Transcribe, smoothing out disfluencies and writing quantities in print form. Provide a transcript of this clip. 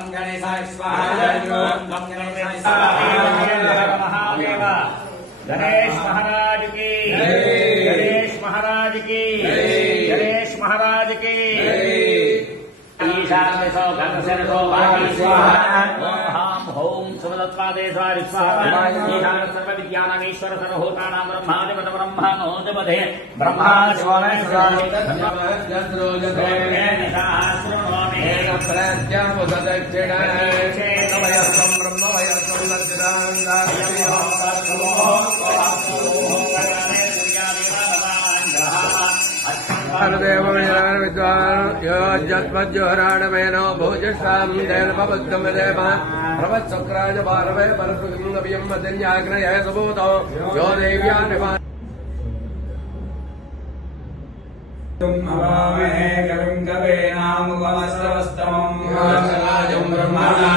गम गणेशाय स्वाहा गम गणेशाय स्वाहा गणेश महाराज की गणेश महाराज की गणेश महाराज की ईशान्यसो गणशरसो वाणी स्वाहा ओम होम सुमदत्वादे स्वारि स्वाहा ईशान सर्वविद्यानामीश्वर सर्वभूतानां ब्रह्मादिपद ब्रह्मणोदिपदे ब्रह्मा शिवाय स्वामी यत्रो सहस्रनोमि प्रत्यामुदक्षिणाय चेतवयस्तं ब्रह्मवयस्तं विद्वान् भोजस्वाम देव प्रवत्सुक्राज भारवे परस्पतिं मदन्याग्नय सुबोधो यो देव्या हवामहे कविं कवीनामुपमस्तवस्तमं ब्रह्मणा